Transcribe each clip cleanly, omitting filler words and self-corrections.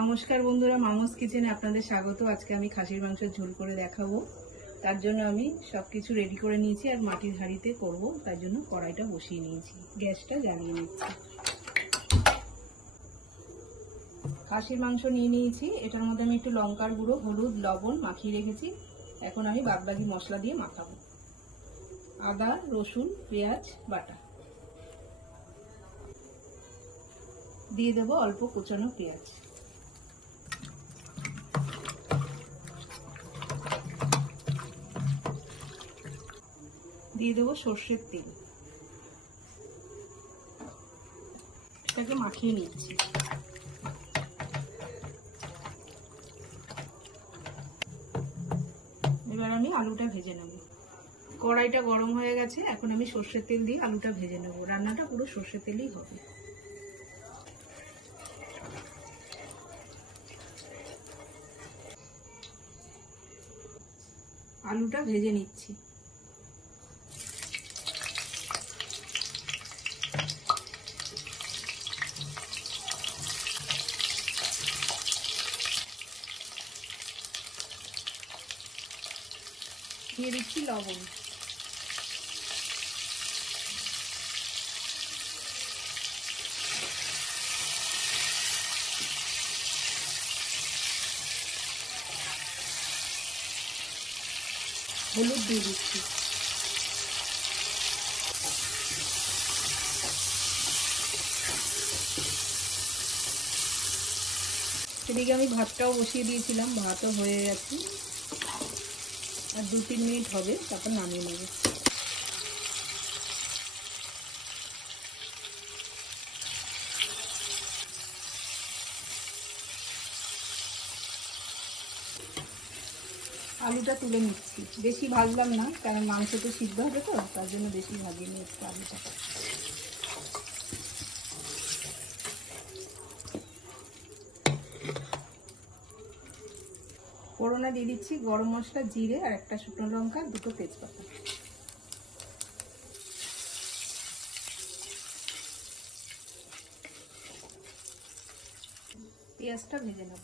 নমস্কার বন্ধুরা, মামুস কিচেনে আপনাদের স্বাগত। আজকে আমি খাসির মাংসের ঝোল করে দেখাবো। তার জন্য আমি সবকিছু রেডি করে নিয়েছি আর মাটির হাঁড়িতে করব, তার জন্য কড়াইটা বসিয়ে নিয়েছি, গ্যাসটা জ্বালিয়ে নিচ্ছি। খাসির মাংস নিয়ে নিয়েছি, এটার মধ্যে আমি একটু লঙ্কার গুঁড়ো, হলুদ, লবণ মাখিয়ে রেখেছি। এখন আমি বাদবাকি মশলা দিয়ে মাখাবো। আদা, রসুন, পেঁয়াজ বাটা দিয়ে দেবো, অল্প কুচানো পেঁয়াজ দিয়ে দেবো, সর্ষের তেল, এটাকে মাখিয়ে নিচ্ছি। এবার আমি আলুটা ভেজে নেব। কড়াইটা গরম হয়ে গেছে, এখন আমি সর্ষের তেল দিয়ে আলুটা ভেজে নেব। রান্নাটা পুরো সর্ষের তেলেই হবে। আলুটা ভেজে নিচ্ছি। দিয়ে দিচ্ছি লবণ, হলুদ দিয়ে দিচ্ছি। এদিকে আমি ভাতটাও বসিয়ে দিয়েছিলাম, ভাতও হয়ে গেছে, আর 2-3 মিনিট হবে, তারপর নামিয়ে নেব। আলুটা তুলে নিচ্ছি, বেশি ভাজলাম না, কারণ মাংস তো সিদ্ধ হবে, তো তার জন্য বেশি ভাজিয়ে নিচ্ছি আলুটা। ফোড়নে দিয়ে দিচ্ছি গরম মশলা, জিরে আর একটা শুকনো লঙ্কা, 2টো তেজপাতা। পেঁয়াজটা ভেজে নেব।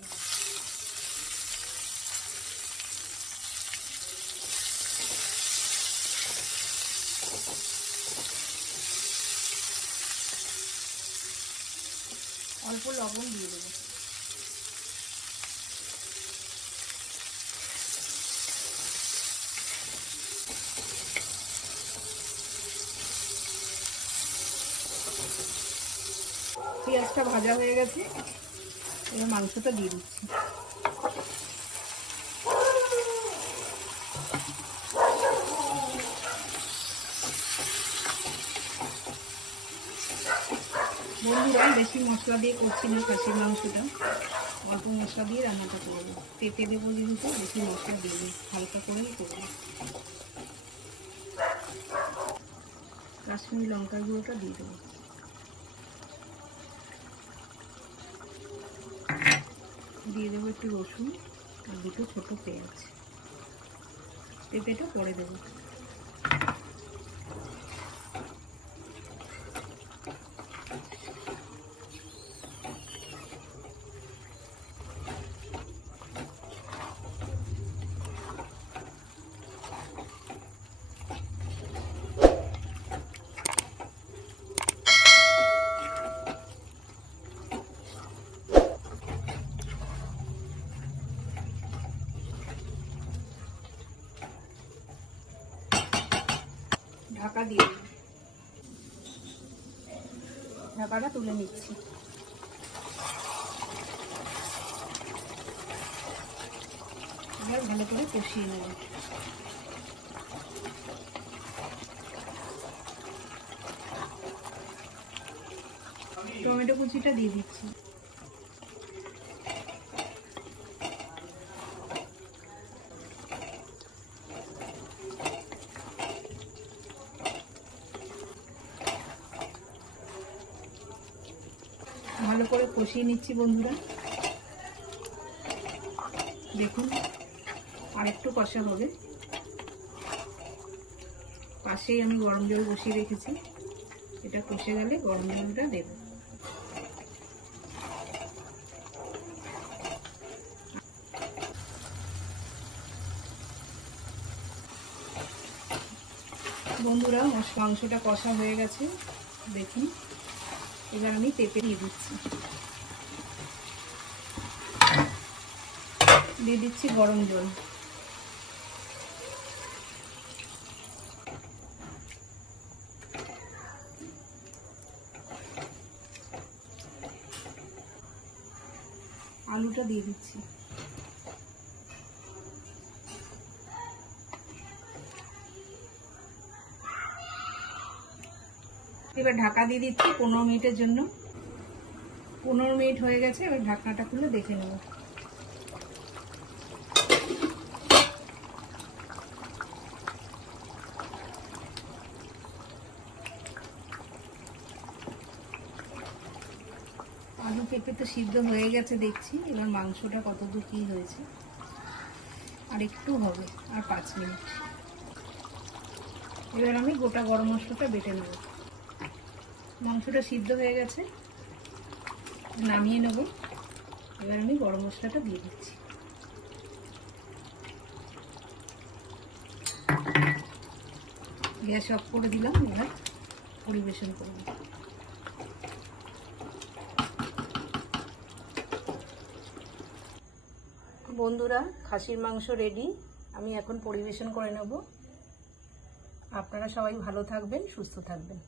অল্প লবণ দিয়ে দেবো। পেঁয়াজটা ভাজা হয়ে গেছে, এবার মাংসটা দিয়ে দিচ্ছি। বন্ধুরা, বেশি মশলা দিয়ে করছি না খাসির মাংসটা, অল্প মশলা দিয়ে রান্নাটা করবো। পেঁপে দেবো যেহেতু, বেশি মশলা দিয়ে হালকা করেই করবো। কাশ্মীরি লঙ্কার গুঁড়োটা দিয়ে দেবো। দিয়ে দেবো একটু রসুন আর 2টো ছোটো পেঁয়াজ। পেঁপেটা পরে দেবো। ঢাকা দিয়ে ঢাকাটা তুলে নিচ্ছি। এবার ভালো করে কষিয়ে নেব। টমেটো কুচিটা দিয়ে দিচ্ছি। ভালো করে কষিয়ে নিচ্ছি বন্ধুরা। দেখুন, আর একটু কষা হবে। পাশেই আমি গরম জল বসিয়ে রেখেছি, এটা কষে গেলে গরম জলটা দেব। বন্ধুরা মাংসটা কষা হয়ে গেছে, দেখুন। এবার আমি পেঁপে দিয়ে দিচ্ছি গরম জল। আলুটা দিয়ে দিচ্ছি। এবার ঢাকা দিয়ে দিচ্ছি 15 মিনিটের জন্য। 15 মিনিট হয়ে গেছে, এবার ঢাকনাটা খুলে দেখে নেব। আলু পেঁপে তো সিদ্ধ হয়ে গেছে দেখছি। এবার মাংসটা কতদূর কি হয়েছে, আর একটু হবে, আর 5 মিনিট। এবার আমি গোটা গরম মশলাটা বেটে নেব। মাংসটা সিদ্ধ হয়ে গেছে, নামিয়ে নেব। এবার আমি গরম মশলাটা দিয়ে দিচ্ছি। গ্যাস অফ করে দিলাম। এবার পরিবেশন করব। বন্ধুরা, খাসির মাংস রেডি। আমি এখন পরিবেশন করে নেব। আপনারা সবাই ভালো থাকবেন, সুস্থ থাকবেন।